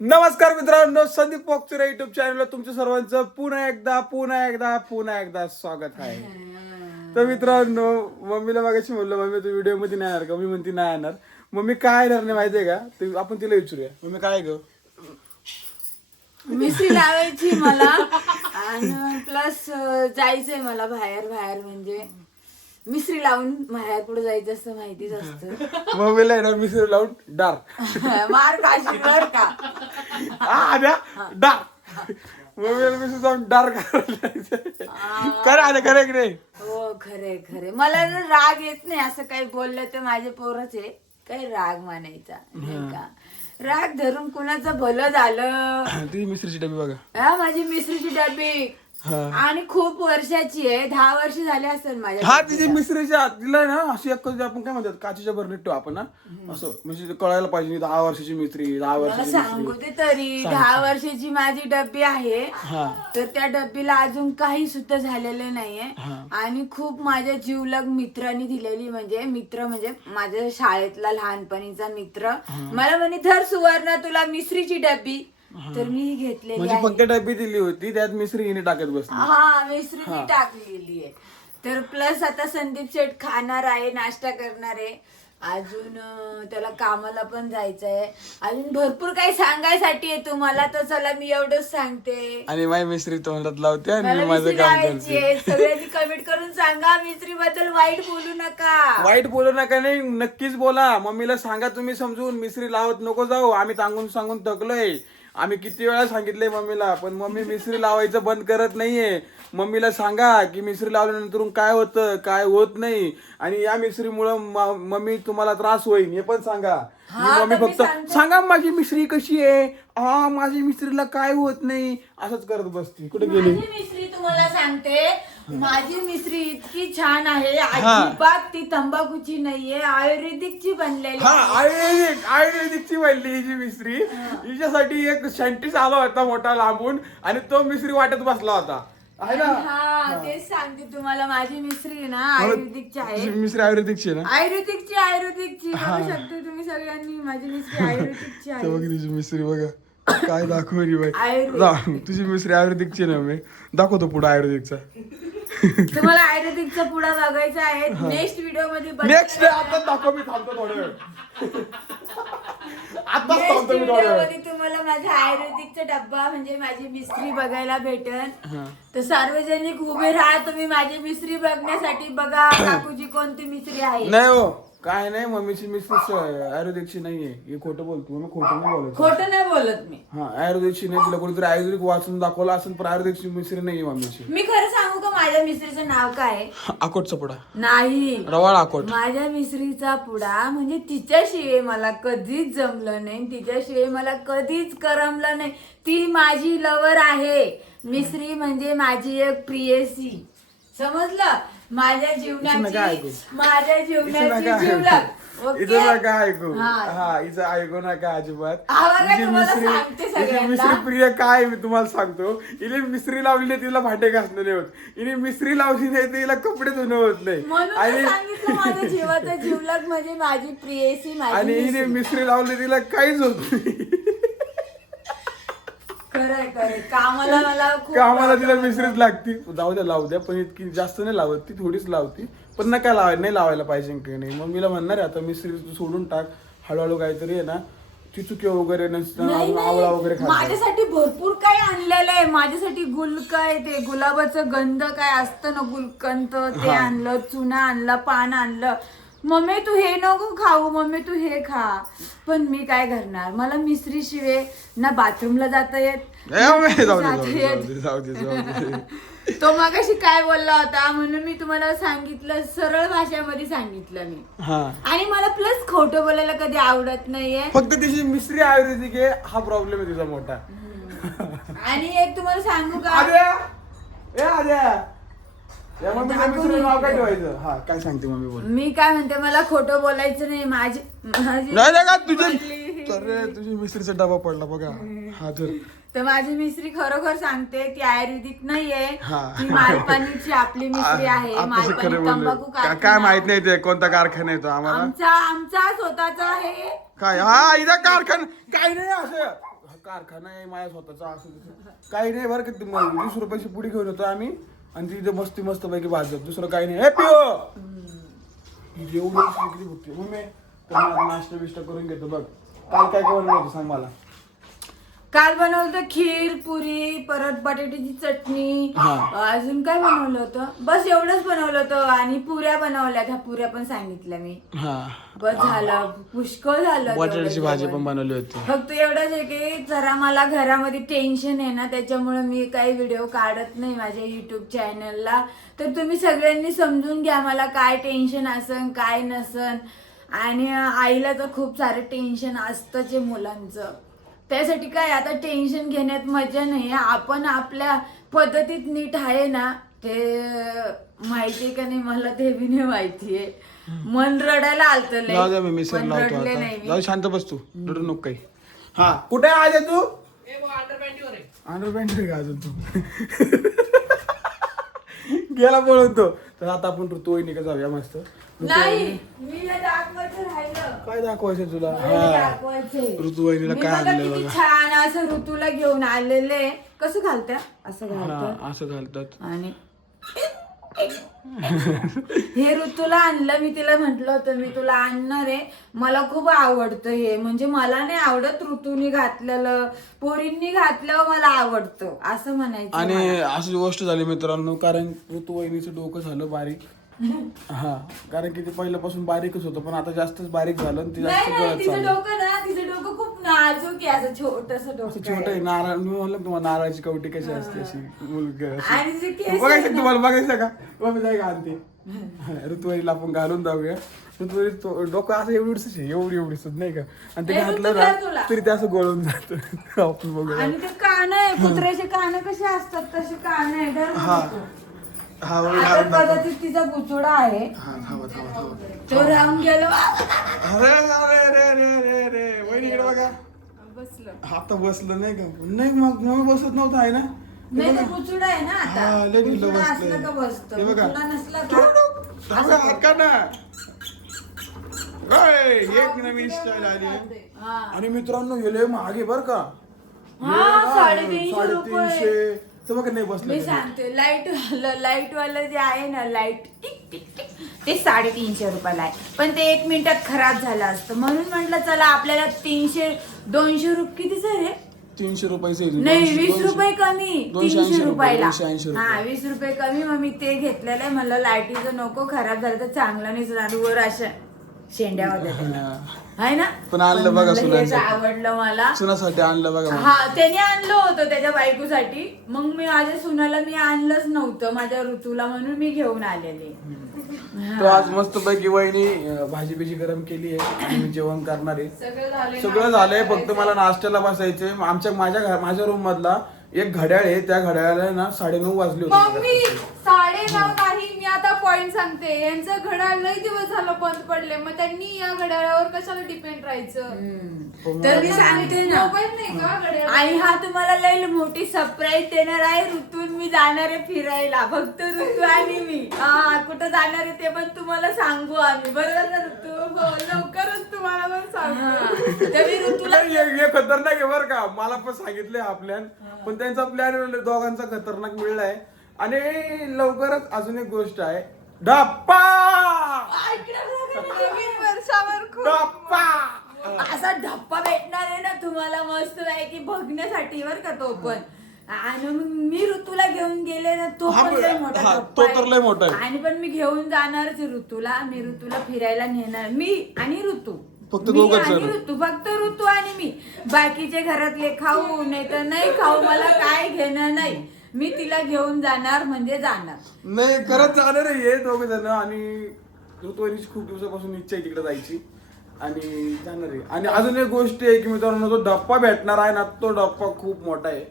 नमस्कार मित्रांनो संदीप पोक्चुरा युट्यूब चॅनलला तुमच्या सर्वांचं पुन्हा एकदा पुन्हा एकदा पुन्हा एकदा स्वागत आहे. तर मित्रांनो मम्मीला मागाशी म्हणलं मम्मी तू व्हिडिओमध्ये नाही येणार का? मी म्हणते नाही येणार. मम्मी काय येणार नाही माहितीये का? ते आपण तिला विचारूया. मम्मी काय ग? मिसी लावायची मला. आणि प्लस जायचंय मला बाहेर बाहेर म्हणजे मिसरी लावून बाहेर पुढे जायचं असतं माहितीच असतं. मम्मीला येणार मिसरी लावून? डार मार खाशील बर का? आद्या डार मम्मीला मिसरी जाऊन डार करा आद्या करा की नाही? हो खरे खरे मला ना राग येत नाही असं काही बोललं तर माझे पोरच आहे. काही राग मानायचा नाही का? राग धरून कुणाचं भलं झालं? ती मिसरीची डबी बघा. हा माझी मिसरीची डबी. आणि खूप वर्षाची आहे. दहा वर्ष झाले असेल माझ्या हा तिची मिसरीच्या तिला ना अशी एक कधी आपण काय म्हणतात काचेच्या भरणीत ठेवू आपण ना. असं म्हणजे ते कळायला पाहिजे दहा वर्षाची मिस्त्री दहा मला वर्षाची सांगू मिस्त्री दे तरी दहा वर्षाची माझी डब्बी आहे. हा. तर त्या डब्बीला अजून काही सुद्धा झालेलं नाहीये. हा. आणि खूप माझ्या जीवलग मित्रांनी दिलेली म्हणजे मित्र म्हणजे माझ्या शाळेतला लहानपणीचा मित्र. मला म्हणे धर सुवर्ण तुला मिसरीची डब्बी. तर मी घेतलेली म्हणजे आहे. फक्त डबी दिली होती त्यात मिसरी हिने टाकत बसली. हा मिसरी टाकलेली आहे. तर प्लस आता संदीप शेठ खाणार आहे नाश्ता करणार आहे. अजून अं, त्याला कामाला पण जायचं आहे अजून भरपूर काही सांगायसाठी आहे तुम्हाला तर चला मी एवढंच सांगते. आणि माझी मिसरी तोंडात लावते आणि मी माझं मिसरी काम लावायची करते. आहे. सगळ्यांनी कमेंट करून सांगा मिसरी बद्दल वाईट बोलू नका. वाईट बोलू नका नाही नक्कीच बोला. मम्मीला सांगा तुम्ही समजून मिसरी लावत नको जाऊ. आम्ही सांगून सांगून थकलोय. आम्ही किती वेळा सांगितलंय मम्मीला पण मम्मी मिसरी लावायचं बंद करत नाहीये. मम्मीला सांगा की मिसरी लावल्यानंतर काय होतं काय होत नाही. आणि या मिसरीमुळं मम्मी तुम्हाला त्रास होईल हे पण सांगा. मी मम्मी फक्त. सांगा माझी मिसरी कशी आहे. हा माझी मिसरीला काय होत नाही. असंच करत बसती. कुठे गेली? मिसरी तुम्हाला सांगते माझी मिसरी इतकी छान आहे. अजिबात ती तंबाखूची नाहीये. आयुर्वेदिकची बनलेली हा आयुर्वेदिक आयुर्वेदिकची बनली हिची मिस्त्री हिच्यासाठी एक सायंटिस्ट आला होता मोठा लांबून आणि तो मिस्त्री वाटत बसला होता. आहे ना? हा तेच सांगते तुम्हाला. माझी मिसरी आहे ना आयुर्वेदिकची आहे. मिस्त्री आयुर्वेदिकची आहे ना? आयुर्वेदिकची आयुर्वेदिकची. बघू शकतो तुम्ही सगळ्यांनी. माझी मिसरी आयुर्वेदिकची तर आहे बघ तुझी मिस्त्री बघा. काय बाई. आयुर्वेदिक. जा, तुझी मिस्त्री आयुर्वेदिकची ना मी. दाखवतो पुढे आयुर्वेदिकचा. तुम्हाला आयुर्वेदिकचा पुढा बघायचा आहे. नेक्स्ट व्हिडिओमध्ये नेक्स्ट आता दाखव मी थांबतो थोडा नेक्स्ट थांबतो मी थोडा मध्ये तुम्हाला माझा आयुर्वेदिकचा डब्बा म्हणजे माझी मिस्त्री बघायला भेटल तर सार्वजनिक उभे राहा तुम्ही माझी मिस्त्री बघण्यासाठी बघा काकूची कोणती मिस्त्री आहे. नाही हो काय नाही मम्मीची मिस्त्री आयुर्वेदिकची नाहीये. हे खोटं बोलतो मम्मी खोटं नाही बोलत खोटं नाही बोलत मी. हा आयुर्वेदिकची नाही तिला कोणीतरी आयुर्वेदिक वाचून दाखवलं असेल पण आयुर्वेदिकची मिसरी नाहीये मम्मीची. मी खरं माझ्या मिस्त्रीचं नाव काय? आहे? अकोटचा पुडा. नाही. रवाळ अकोट माझ्या मिसरीचा पुडा म्हणजे तिच्याशिवाय मला कधीच जमलं नाही. तिच्याशिवाय मला कधीच करमलं नाही. ती माझी लवर आहे. मिसरी म्हणजे माझी एक प्रियसी. समजलं? माझ्या. जीवनाची माझ्या जीवनाची जीवलग? इथं नका ऐकू हा. इथं ऐकू नका अजिबात सगळ्यांना. मिसरी प्रिय काय मी तुम्हाला सांगतो हिने मिसरी लावली तिला भांडे घासणे नाही होत हिने मिसरी लावली नाही तर हिला कपडे धुणं होत नाही आणि म्हणजे हिने मिसरी. मिसरी लावली तिला काहीच होत नाही खरंय खरंय. कामाला मला खूप कामाला तिला मिसरीच लागती. जाऊ द्या लावू द्या पण इतकी जास्त नाही लावत ती थोडीच लावती. पण नका लावायला नाही लावायला पाहिजे काही नाही. मम्मीला म्हणणार आहे आता मिसरी तू सोडून टाक. हळूहळू काहीतरी आहे ना चिचुके वगैरे नसतं नाही, नाही. आवळा वगैरे माझ्यासाठी भरपूर काय आणलेलं आहे. माझ्यासाठी गुल काय ते? गुलाबाचं गंध काय असतं ना गुलकंद? ते आणलं चुना आणलं पान आणलं. मम्मी तू हे नको खाऊ. मम्मी तू हे खा. पण मी काय करणार? मला मिसरी शिवे. ना बाथरूमला जाता येत. ए, मम्मी, जाऊ दे, जाता जाऊ दे, येत. जाऊ दे, जाऊ दे, जाऊ दे. तो मगाशी काय बोलला होता? म्हणून मी तुम्हाला सांगितलं सरळ भाषेमध्ये सांगितलं मी. हा. आणि मला प्लस खोटं बोलायला कधी आवडत नाहीये. फक्त तिची मिस्त्री आयुर्वेदिक आहे हा प्रॉब्लेम आहे तिचा मोठा. आणि एक तुम्हाला सांगू का? आद्या ए आद्या या मम्मीच्या मिस्त्रीचं नाव काय ठेवायचं? हा काय सांगते मम्मी बोल. मी काय म्हणते मला खोटं बोलायचं नाही. माझी माझी नाही नाही का तुझे बोलली. अरे तुझी मिस्त्रीचा डबा पडला बघा. हा तर तर माझी मिस्त्री खरोखर सांगते ती आयुर्वेदिक नाहीये. हा. ती मालपाणीची आपली मिस्त्री आहे. आता खरं तंबाखू बोलले. काय कारखाना. माहीत नाही ते कोणता कारखाना आहे तो आम्हाला? आमचा आमचा स्वतःचा आहे. काय? हा इथं कारखाना काय नाही असं. कारखाना आहे माझ्या स्वतःचा असं तसं. काही नाही बरं का वीस रुपयाची पुडी घेऊन येतो आम्ही. आणि तिथे मस्ती मस्त पैकी भाजत दुसरं काही नाही. हे! हो! पिओ एवढी विक्री होती. मम्मी तर मी नाश्ता बिष्टा करून घेतो. बघ. काल काय काय बनवलं होतं सांग मला? काल बनवलं होतं खीर पुरी परत बटाट्याची चटणी. हा. अजून काय बनवलं होतं? बस एवढंच बनवलं होतं आणि पुऱ्या बनवल्या ह्या पुऱ्या पण सांगितल्या मी. हा. बस झालं. पुष्कळ झालं बटाट्याची भाजी जेवण. पण बनवली होती. फक्त एवढंच आहे की जरा मला घरामध्ये टेन्शन आहे ना त्याच्यामुळे मी काही व्हिडिओ काढत नाही माझ्या युट्यूब चॅनलला तर तुम्ही सगळ्यांनी समजून घ्या मला काय टेन्शन असन काय नसन. आणि आईला तर खूप सारं टेन्शन असतंच आहे मुलांचं. त्यासाठी काय आता टेन्शन घेण्यात मजा नाही आपण आपल्या पद्धतीत नीट आहे ना ते माहितीये का नाही? मला ते बी नाही माहितीये मन रडायला आलत जाऊ द्या मी मिसर पण लावतो रडले आता. नाही मी. जाऊ शांत बस तू. रडू नको काही. हा कुठे आहे आज तू? अंडर पॅन्ट का अजून तू? गेला पळून तो. तर आता आपण ऋतू वहिनी का जाऊया मस्त. नाही वहिनी- मी हे दाखवायचं राहिलं. काय दाखवायचं तुला? मला हे हा. दाखवायचंय. ऋतू वहिनीला मी काय बघा किती बघा. छान असं ऋतूला घेऊन आलेले. कसं घालत्या? असं घालतात हा असं घालतात. आणि हे ऋतूला आणलं मी तिला म्हंटल होतं मी तुला आणणार आहे. मला खूप आवडतं हे. म्हणजे मला नाही आवडत ऋतूनी घातलेलं. पोरींनी घातल्यावर मला आवडतं. असं म्हणायचं आणि मला. अशी गोष्ट झाली मित्रांनो कारण ऋतू वहिनीचं डोकं झालं बारीक. हा कारण की ते पहिल्यापासून बारीकच होतं पण आता जास्तच बारीक झालं आणि ते जास्त नाही नाही गळत तिचं चाललं डोकं ना तिचं डोकं खूप नाजूक आहे असं छोटस असं डोकं छोटं आहे आहे. नारळ मी म्हणलं ना तुम्हाला नारळाची कवटी कशी असते अशी मुलगी अशी. आणि जे केस बघायचं तुम्हाला बघायचं का? मग जाय का आणते. ऋतुवारीला आपण घालून जाऊया. ऋतुवारी तो- डोकं असं एवढीच आहे एवढी एवढीच नाही का? आणि ते घातलं ना तुला. तरी ते असं गळून जात. आपण बघूया. आणि ते कान आहे कुत्र्याचे कान कसे असतात तसे कान आहे हा. हा वळी आता घालून दाखव. कदाचित तिचा बुचोडा आहे हा थांबा थांबा थांबा तो राहून गेलो अरे अरे अरे अरे अरे अरे वहिनी इकडे बघा बसलं आता बसलं नाही का नाही मग मग बसत नव्हतं आहे ना हे नाही बघा. तो बुचोडा आहे ना हा, आता लय ढिल्लं बुचोडा बसलंय. असलं का बसतं हे बघा. बुचोडा नसला थोडं का डोकं- थांबा, हात काढ ना. एक नवीन स्टाईल आली हा. आणि मित्रांनो हे लय महाग आहे बर का हा, हे ना, साडेतीनशे रुपये. साडेतीनशे बघा नाही बसलं मी. सांगते लाइट लाइट वालं जे आहे ना लाइट टिक टिक टिक ते साडेतीनशे रुपयाला आहे पण ते एक मिनिटात खराब झालं असतं म्हणून म्हटलं चला आपल्याला तीनशे दोनशे रुपये कितीच आहे रे तीनशे रुपयाचे आहे. नाही वीस रुपये कमी तीनशे रुपये, रुपयाला रुपये. हा वीस रुपये कमी मग मी ते घेतलेलं आहे म्हणलं लाईटीचं नको खराब झालं तर चांगलं नाही वर अशा शेंड्या होत्या त्याला. हा. आहे ना? पण आणलं बघा म्हणलं हेच सुनांसाठी. आवडलं मला. सुनासाठी आणलं बघा हा त्याने आणलं होतं त्याच्या बायकोसाठी. मग मी माझ्या सुनाला मी आणलंच नव्हतं माझ्या ऋतूला म्हणून मी घेऊन आलेले. तर आज मस्त पैकी वहिनी अं, भाजी बिजी गरम केली आहे. आणि मी जेवण करणार आहे. सगळं झालं सगळं झालंय फक्त मला नाश्त्याला बसायचंय. आमच्या माझ्या माझ्या रूम मधला एक घड्याळ आहे. त्या घड्याळाला ना साडेनऊ वाजले मम्मी होते. साडे नऊ पॉइंट सांगते. यांचं घड्याळ लई दिवस झालं बंद पडले मग त्यांनी या घड्याळावर कशाला डिपेंड राहायचं? तर मी सांगते ना. मोबाईल नाही का घड्याळ आणि हा तुम्हाला लई मोठी सरप्राईज देणार आहे. ऋतून मी जाणार आहे फिरायला. फक्त ऋतू आणि मी. हा कुठं जाणार आहे ते पण तुम्हाला सांगू आम्ही. बरोबर ना ऋतू? हो, लवकरच तुम्हाला पण सांगतो हा. तर मी ऋतूला हे हे खतरनाक आहे बरं का. मला पण सांगितलंय हा प्लॅन पण त्यांचा प्लॅन दोघांचा खतरनाक मिळलाय. आणि लवकरच अजून एक गोष्ट आहे. डप्पा! नवीन वर्षावर खूप डप्पा! असा धप्पा भेटणार आहे ना तुम्हाला मस्त पैकी बघण्यासाठी बर का तो पण. आणि मग मी ऋतूला घेऊन गेले ना तो हा, पण लय मोठा हा, धप्पा तो तर लय मोठा आहे. आणि पण मी घेऊन जाणारच आहे ऋतूला. मी ऋतूला फिरायला नेणार. मी आणि ऋतू. फक्त मी दोघंच आणि जण. ऋतू. फक्त ऋतू आणि मी. बाकीचे घरातले खाऊ नाही तर नाही खाऊ मला काय घेणं नाही. मी तिला घेऊन जाणार म्हणजे जाणार. नाही खरंच जाणार आहे हे दोघ जण आणि ऋतुवारीची खूप दिवसापासून इच्छा आहे तिकडे जायची. आणि जाणार आहे. आणि अजून एक गोष्ट आहे की मित्रांनो जो डप्पा भेटणार आहे ना तो डप्पा खूप मोठा आहे.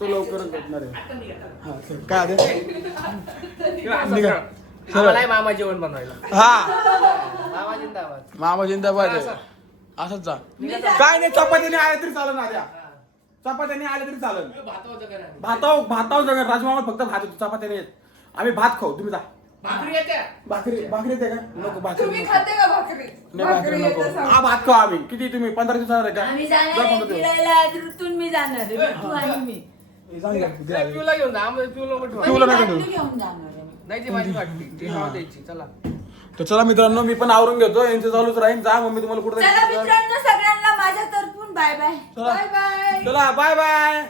तो लवकरच भेटणार आहे. हा चल, काय? निघा. आम्हाला मामा जेवण बनवायला. हा. मामा जिंदाबाद. मामा जिंदाबाद आहे. असंच जा. काय नाही चपात्याने आले तरी आद्या चपात्याने आले तरी चालेल. भात होतं का नाही? भाताव भाताव जगत राजमामा फक्त भात होतो चपात्याने येत. आम्ही भात खाऊ. तुम्ही जा. भाकरी येत्या भाकरी भाकरी येते का? नको भाकरी तुम्ही नको. खाते का भाकरी? नाही भाकरी नको. येतं सांग. हा भात खाऊ आम्ही. किती तुम्ही? पंधरा दिवस आहे का? आम्ही जा जाणार आहे पंधरा दिवस. फिरायला. आज ऋतून मी जाणार आहे. तू आणि मी. हे सांग ना, किती आहे? पिऊला घेऊन जा. आम्हाला पिऊला नको पिऊला पण नका मी देऊ. बाटली घेऊन जाणार आहे. नाही ती माझी वाटली ती नाव द्यायची. चला. तर चला मित्रांनो मी पण आवरून घेतो. यांचं चालूच राहील जा मग मी तुम्हाला कुठे चला मित्रांनो सगळ्यांना माझ्या तर्फून 拜拜，拜拜，走了，拜拜。